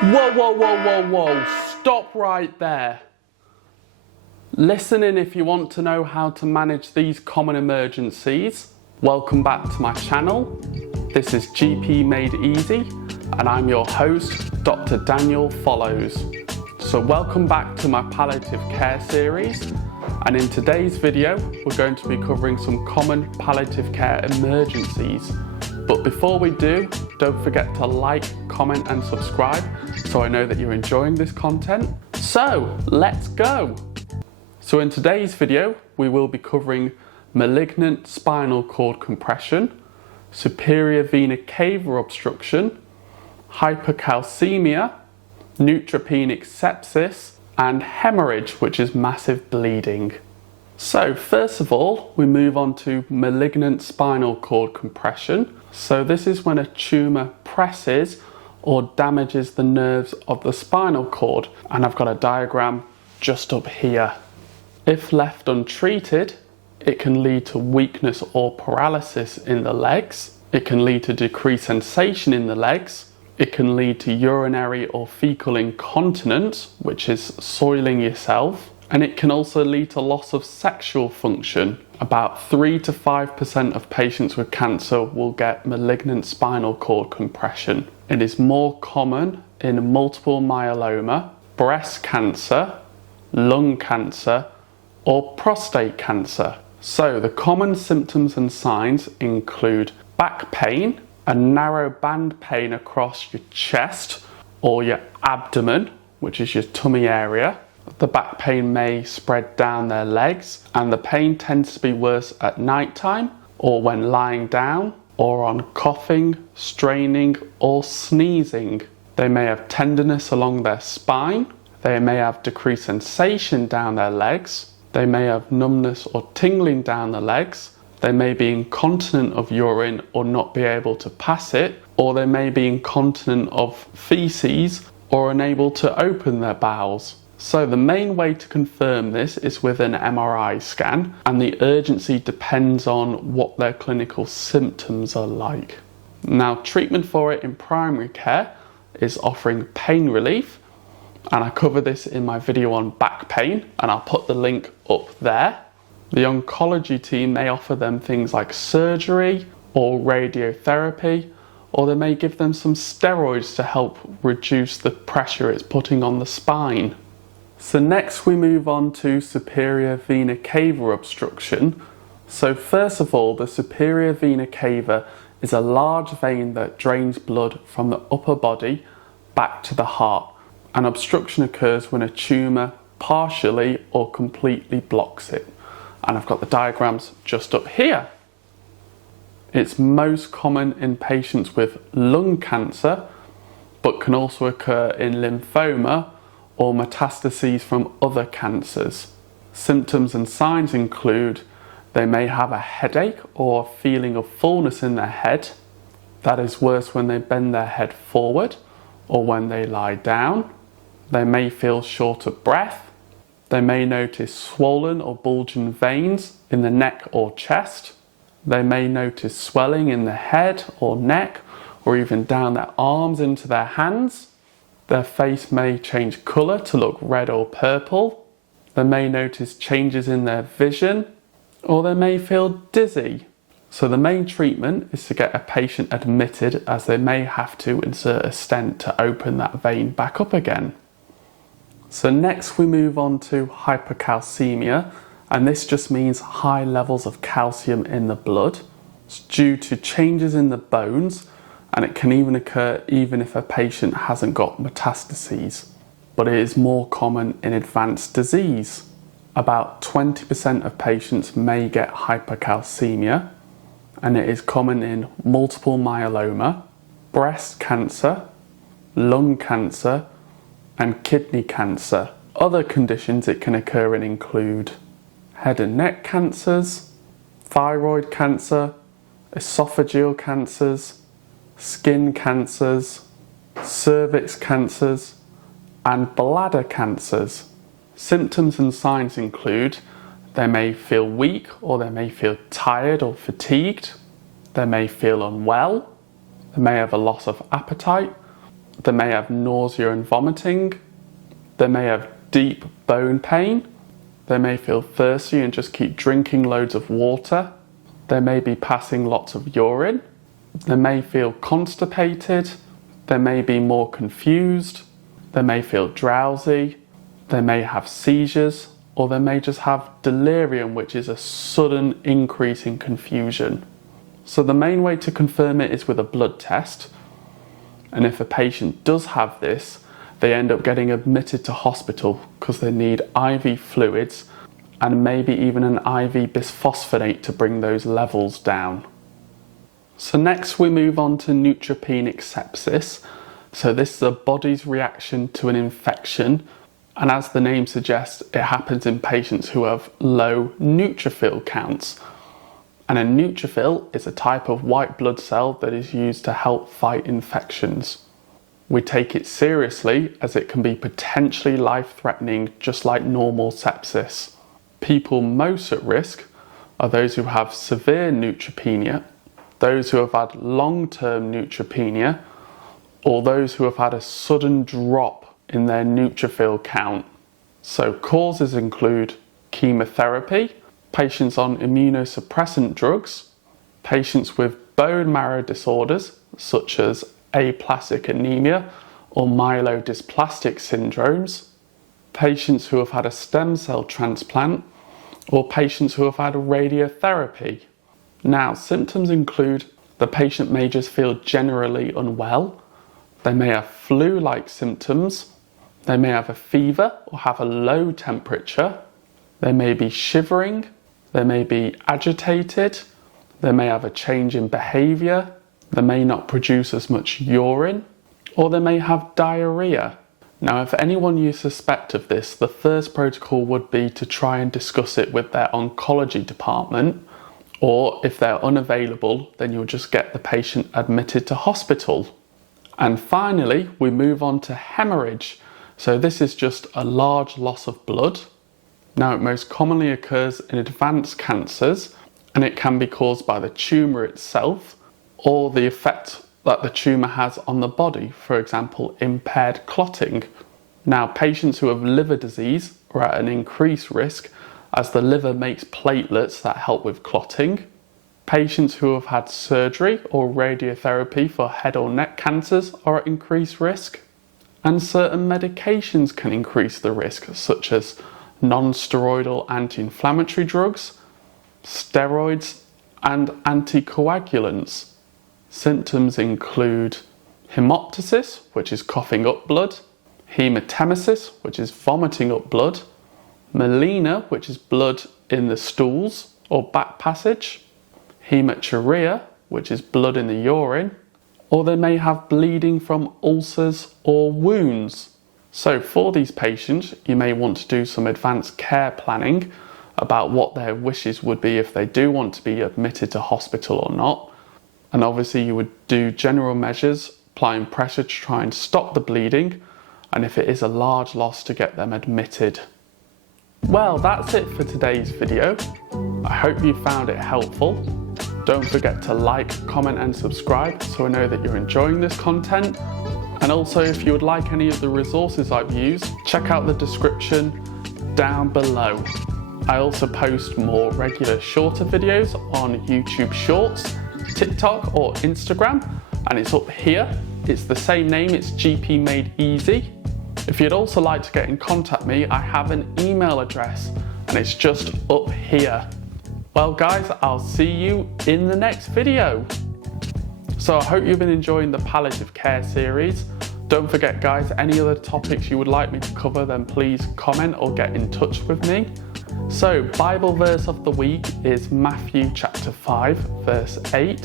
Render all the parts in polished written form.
Whoa, whoa, whoa, whoa, whoa, stop right there. Listen in if you want to know how to manage these common emergencies. Welcome back to my channel. This is GP Made Easy and I'm your host, Dr. Daniel Follows. So welcome back to my palliative care series, and in today's video we're going to be covering some common palliative care emergencies. But before we do, don't forget to like, comment and subscribe so I know that you're enjoying this content. So let's go! So in today's video we will be covering malignant spinal cord compression, superior vena cava obstruction, hypercalcemia, neutropenic sepsis and hemorrhage, which is massive bleeding. So first of all, we move on to malignant spinal cord compression. So this is when a tumour presses or damages the nerves of the spinal cord, and I've got a diagram just up here. If left untreated, it can lead to weakness or paralysis in the legs. It can lead to decreased sensation in the legs. It can lead to urinary or fecal incontinence, which is soiling yourself. And it can also lead to loss of sexual function. About 3 to 5% of patients with cancer will get malignant spinal cord compression. It is more common in multiple myeloma, breast cancer, lung cancer, or prostate cancer. So the common symptoms and signs include back pain, a narrow band pain across your chest or your abdomen, which is your tummy area. The back pain may spread down their legs, and the pain tends to be worse at night time or when lying down or on coughing, straining or sneezing. They may have tenderness along their spine. They may have decreased sensation down their legs. They may have numbness or tingling down the legs. They may be incontinent of urine or not be able to pass it, or they may be incontinent of feces or unable to open their bowels. So the main way to confirm this is with an MRI scan, and the urgency depends on what their clinical symptoms are like. Now, treatment for it in primary care is offering pain relief, and I cover this in my video on back pain, and I'll put the link up there. The oncology team may offer them things like surgery or radiotherapy, or they may give them some steroids to help reduce the pressure it's putting on the spine. So next we move on to superior vena cava obstruction. So first of all, the superior vena cava is a large vein that drains blood from the upper body back to the heart. An obstruction occurs when a tumour partially or completely blocks it. And I've got the diagrams just up here. It's most common in patients with lung cancer, but can also occur in lymphoma or metastases from other cancers. Symptoms and signs include they may have a headache or a feeling of fullness in their head. That is worse when they bend their head forward or when they lie down. They may feel short of breath. They may notice swollen or bulging veins in the neck or chest. They may notice swelling in the head or neck, or even down their arms into their hands. Their face may change colour to look red or purple. They may notice changes in their vision, or they may feel dizzy. So the main treatment is to get a patient admitted, as they may have to insert a stent to open that vein back up again. So next we move on to hypercalcemia, and this just means high levels of calcium in the blood. It's due to changes in the bones, and it can even occur even if a patient hasn't got metastases, but it is more common in advanced disease. About 20% of patients may get hypercalcemia, and it is common in multiple myeloma, breast cancer, lung cancer, and kidney cancer. Other conditions it can occur in include head and neck cancers, thyroid cancer, esophageal cancers, skin cancers, cervix cancers, and bladder cancers. Symptoms and signs include they may feel weak, or they may feel tired or fatigued. They may feel unwell. They may have a loss of appetite. They may have nausea and vomiting. They may have deep bone pain. They may feel thirsty and just keep drinking loads of water. They may be passing lots of urine. They may feel constipated. They may be more confused. They may feel drowsy. They may have seizures, or they may just have delirium, which is a sudden increase in confusion. So the main way to confirm it is with a blood test. And if a patient does have this, they end up getting admitted to hospital because they need IV fluids and maybe even an IV bisphosphonate to bring those levels down. So next we move on to neutropenic sepsis. So this is a body's reaction to an infection, and as the name suggests, it happens in patients who have low neutrophil counts. And a neutrophil is a type of white blood cell that is used to help fight infections. We take it seriously as it can be potentially life-threatening, just like normal sepsis. People most at risk are those who have severe neutropenia, those who have had long-term neutropenia, or those who have had a sudden drop in their neutrophil count. So causes include chemotherapy, patients on immunosuppressant drugs, patients with bone marrow disorders such as aplastic anemia or myelodysplastic syndromes, patients who have had a stem cell transplant, or patients who have had radiotherapy. Now, symptoms include the patient may just feel generally unwell, they may have flu-like symptoms, they may have a fever or have a low temperature, they may be shivering, they may be agitated, they may have a change in behaviour, they may not produce as much urine, or they may have diarrhoea. Now, if anyone you suspect of this, the first protocol would be to try and discuss it with their oncology department, or if they're unavailable, then you'll just get the patient admitted to hospital. And finally, we move on to hemorrhage. So this is just a large loss of blood. Now, it most commonly occurs in advanced cancers, and it can be caused by the tumour itself or the effect that the tumour has on the body, for example, impaired clotting. Now, patients who have liver disease are at an increased risk as the liver makes platelets that help with clotting. Patients who have had surgery or radiotherapy for head or neck cancers are at increased risk. And certain medications can increase the risk, such as non-steroidal anti-inflammatory drugs, steroids, and anticoagulants. Symptoms include hemoptysis, which is coughing up blood, hematemesis, which is vomiting up blood, melena, which is blood in the stools or back passage, hematuria, which is blood in the urine, or they may have bleeding from ulcers or wounds. So for these patients, you may want to do some advanced care planning about what their wishes would be if they do want to be admitted to hospital or not. And obviously you would do general measures, applying pressure to try and stop the bleeding, and if it is a large loss, to get them admitted. Well, that's it for today's video. I hope you found it helpful. Don't forget to like, comment and subscribe so I know that you're enjoying this content. And also, if you would like any of the resources I've used, check out the description down below. I also post more regular shorter videos on YouTube Shorts, TikTok or Instagram, and it's up here. It's the same name, it's GP Made Easy. If you'd also like to get in contact with me, I have an email address and it's just up here. Well guys, I'll see you in the next video. So I hope you've been enjoying the palliative care series. Don't forget guys, any other topics you would like me to cover, then please comment or get in touch with me. So Bible verse of the week is Matthew chapter 5 verse 8.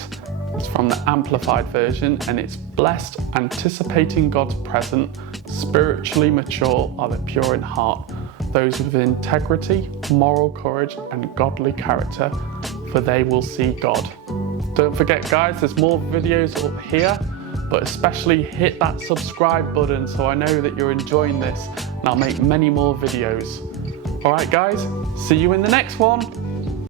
It's from the Amplified version and it's blessed, anticipating God's presence, spiritually mature are the pure in heart, those with integrity, moral courage and godly character, for they will see God. Don't forget guys, there's more videos up here, but especially hit that subscribe button so I know that you're enjoying this and I'll make many more videos. Alright guys, see you in the next one.